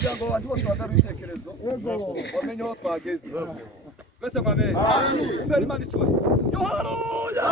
kugira ngo abantu bose bagare ibitekerezo bamenye aho twageze twese amen. Imbere Imana icyubahiro. Haleluya.